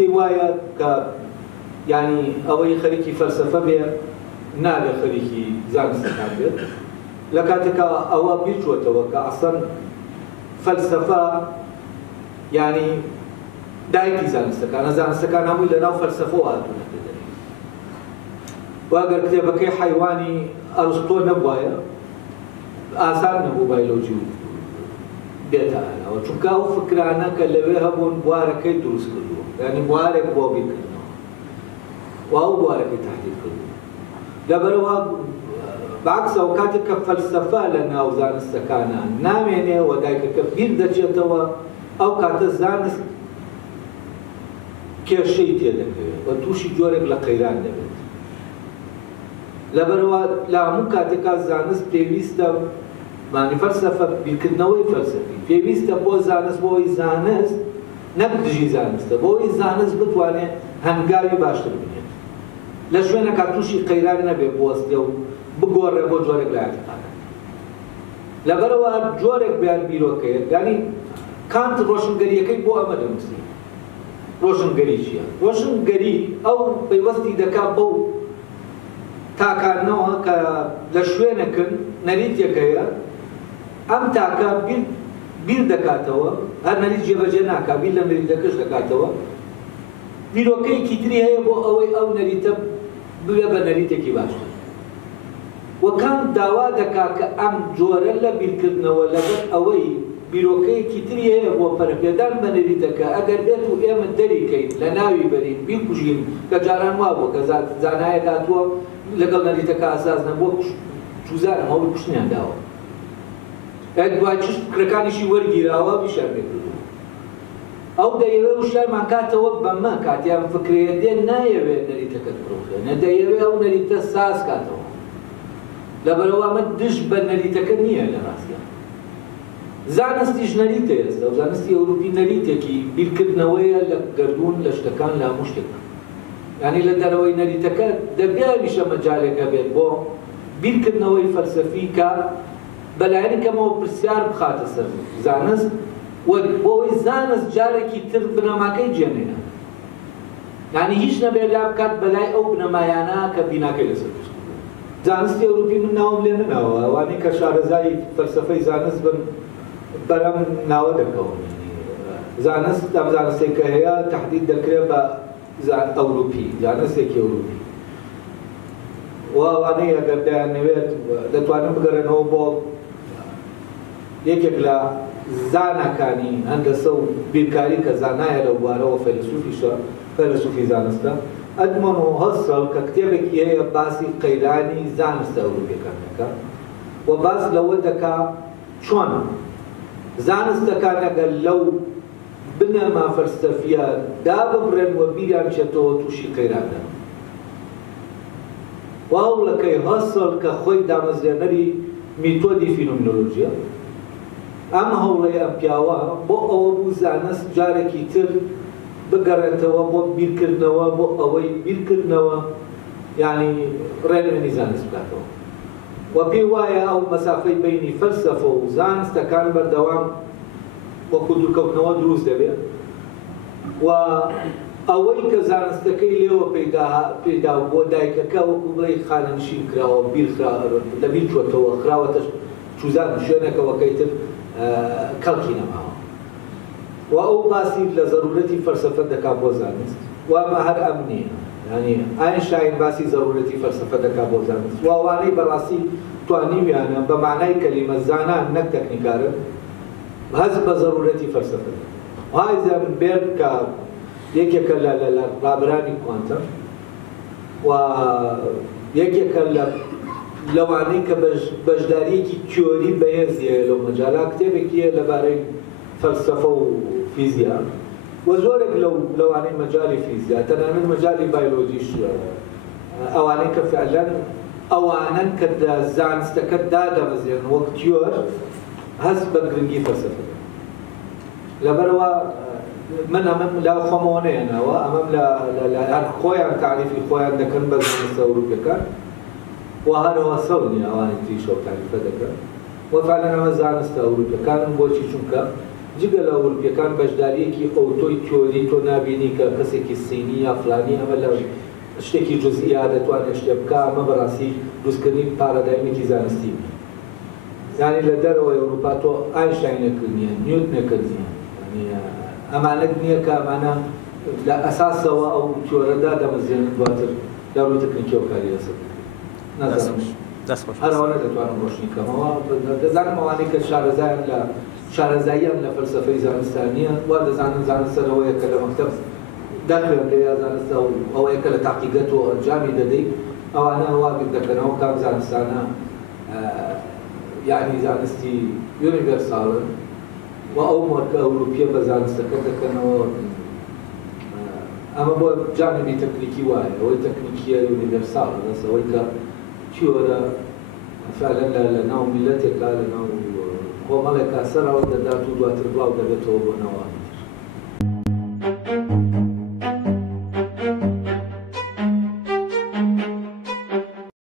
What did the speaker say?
پێی وایە کە یعنی ئەوەی خەریکی فەلسەفە بێ نابێ خەریکی زانستەکان بێت لە کاتێکە ئەوە بیرچۆتەوە کە ئەسڵەن فەلسەفە یعنی دایکی زانستەکانە زانستەکان هەمووی لەناو فەلسەفەوە هاتوونە دەدەێت واگەر کتێبەکەی حیوانی ئەرسطۆ نەبوایە ئاسان نەبوو بایۆلۆجی بێتە ئەوە چونکە ئەو فکرانە کە لەوێ هەبوون بوارەکەی دروست کردووە یعنی بوارێک بۆ بیرکردنەوە و ئەو بوارەکەی تهدید کردووە لەبەرەوە بەعکسەوە کاتێک کە فەلسەفە لە ناو زانستەکانە نامێنێ و دایکەکە بیر دەچێتەوە ئەو کاتە زانست کێشەی تێدەکەوێت و تووشی جۆرێک لە قەیران دەبێت لەبەرەوە لە هەموو کاتێکا زانست پێویستە معنی فەلسەفە بیرکردنەوەی فەلسەفی پێویستە بۆ زانست بۆی زانست نەک دژی زانستە بۆی زانست بتوانێت هەنگاوی باشتر بنێت لە شوێنەکە تووشی قەیران نەبێ بوەستێ و بگۆڕێ بۆ جۆرێک لە ئاعتقادەکان لەبەرەوە جۆرێک بیان بیرۆکەیە یعنی کانت ڕۆشنگەریەکەی بۆ ئەمە دەنووسی ڕۆشنگەری چییە؟ ڕۆشنگەری ئەو پەیوەستی دەکات بەو تاکانەوە کە لە شوێنەکن نەریتێکەیە ئەم تاکە بیر دەکاتەوە هەر نەریت جێبەجێ ناکات بیر لە نەریتەکەش دەکاتەوە بیرۆکەیەکی تری هەیە بۆ ئەوەی ئەو نەریتە ببێ بە نەریتێکی باشتر وەکان داوا دەکات کە ئەم جۆرە لە بیرکردنەوە لەبەر ئەوەی بیرۆکەیەکی تری هەیە بۆ پەرەپێدان بە نەریتەکە ئەگەر بێت و ئێمە دەریکەین لە ناوی بەرین بیکوژین کە جاران وا بوو کە زانایە داتووە لەگەڵ نەریتەکە ئاساس نەبووە چوزانە هەوڵ کوشتنیان داوە دوای چشت کرەکانیشی وەرگیراوە بیشار پێکردووە ئەو دەیەوێت وشارمان کاتەوە بەمە کاتیان فکرەیە دێن نایەوێت نەریتەکەت بڕۆخێنە دەیەوێت ئەو نەریتە ساز کاتەوە لەبەرەوە ئەمە دژ بە نەریتەکە نییە لە ڕاستیان زانستیش نەریتە ئێستا و زانستی ئەوروپی نەریتێکی بیرکردنەوەیە لە گەردوون لە شتەکان لە هەموو شتێک یعنی لە دەرەوەی نەریتەکە دەبیاویشە مەجالێکە بێت بۆ بیرکردنەوەی فەلسەفی کە بەلایەنێکەمەوە پرسیار بخاتە سەر زانست بۆەوەی زانست جارێکی تر بنەماکەی جێنێنە یعنی هیچ نەبێت لا بکات بەلای ئەو بنەمایانە کە بیناکەی لەسەر زانستی ئەوروپی من ناوم لێ نەناوە ئەوانەی کە شارەزای فەلسەفەی زانست بن بەرەم ناوە دەکەون زانست ئەم زانستێک کە هەیە تهدید دەکرێت بە ئەوروپی زانستێکی ئەوروپی و ئەوانەی ئەگەر دەیانەوێت دەتوانن بگەڕێنەوە بۆ یەکێک لە زانەکانی هەندەسە و بیرکاری کە زانایە لەو بوارەوە فەیلسوفی زانستە ئەدمۆن و هەسڵ کە کتێبێکی هەیە باسی قەیرانی زانستە ئەوروپیەکان دەکات و باس لەوە دەکات چۆن زانستەکان ئەگەر لەو بنەما فەلسەفیە داببڕێن و بیریان بچێتەوە تووشی قەیرانە و هەوڵەکەی هەسڵ کە خۆی دامەزرێنەری میتۆدی فینۆمینۆلۆژیە ئەم هەوڵەی ئەم پیاوە بۆ ئەوە بوو زانست جارێکی تر بگەڕێتەوە بۆ بیرکردنەوە بۆ ئەوەی بیرکردنەوە یعنی ڕێنمێنی زانست بکاتەوە و پێی وایە ئەو مەسافەی بینی فەلسەفە و زانستەکان بەردەوام وەکو دوورکەوتنەوە دروست دەبێت و ئەوەی کە زانستەکەی لێوە پێدا بۆ دایکەکە وەکو بڵێ خانەنشین کراوە لە بیر چۆتەوە خراوەتە چوزان شوێنێکەوەکەی تر کەڵکی نەماوە و ئەو باسی لە زەرورەتی فەلسەفە دەکات بۆ زانست و ئەمە هەر ئەم نییە یعنی ئاینشتاین باسی زەرورەتی فەلسەفە دەکات بۆ زانست و ئەوانەی بەڕاستی توانیویانە بە معنای کەلیمە زانان نەک تەکنیکارن هەز بە زەرورەتی فەلسەفە هایزنبێرگ کە یەکێکە لە ڕابرانی کوانتەم و یەکێکە لەوانەی کە بەشداریەکی تیۆری بەهێزیە لەو مەجالا کتێبێکیە لەبارەی فەلسەفە و فیزیا و زۆرێک لەوانەی مەجالی فیزیا تەنانەت مەجالی بایۆلۆجیش ئەوانەی کە فعلەن ئەوانن کە زانستەکە دادەبەزێن وەک تیۆر هەست بە گرنگی فەلسەفە لەبەرەوە من ئەمەم لە خۆمەوە نێناوە ئەمەم لە هەر خۆیان تعریفی خۆیان دەکەن بە زانستە ئەوروپیەکان و هەروە سەڵ نییە ئەوانی تریشەوە تعریفە دەکەن و فعلەن ئەمە زانستە ئەوروپیەکان بۆچی چونکە جگە لە ئەوروپیەکان بەشداریەکی ئۆتۆی تیۆری تۆ نابینی کە کەسێکی سینی یا فلانی ئەمە لە شتێکی جزئیا دەتوانێت شتێ بکە ئەمە بەڕاستی دروستکردنی پارادایمێکی زانستی یعنی لە دەرەوەی ئەوروپا تۆ ئاینشتاینەکرد نییە نیوتنەکرد نییە ئەمانەت نییە کە ئەمانە لە ئەساسەوە ئەو تیۆرەدا دەمەزێنن دواتر لە ڕووی تەکنیکیەوە کاری لەسەر نازانم هەرەوە دەتوانم ڕۆشنی کەمەوە دەزانم ئەوانەی کە شارەزایان لە شارەزاییان لە فەلسەفەی زانستان نییە وا دەزانن زانستەرەوەیە کە لە مەکتەب دەخوێن لە یا زانستە ئەوەیە کە لە تاقیگەتەوە ئەنجامی دەدەیت ئەوانە وا دەکەنەوە کام زانستانە یعنی زانستی یونیڤەرساڵن و ئەو مۆرکە ئەوروپیە بە زانستەکە دەکەنەوە ئەمە بۆ جانبی تەکنیکی وایە ئەوەی تەکنیکیە یونیڤەرساڵە دەسەوەی کە تیۆرە فعلا لە ناو میلەتێکا لە ناو کۆمەڵێکا سەرەوە دەدات و دواتر بڵاو دەبێتەوە بۆ نەوە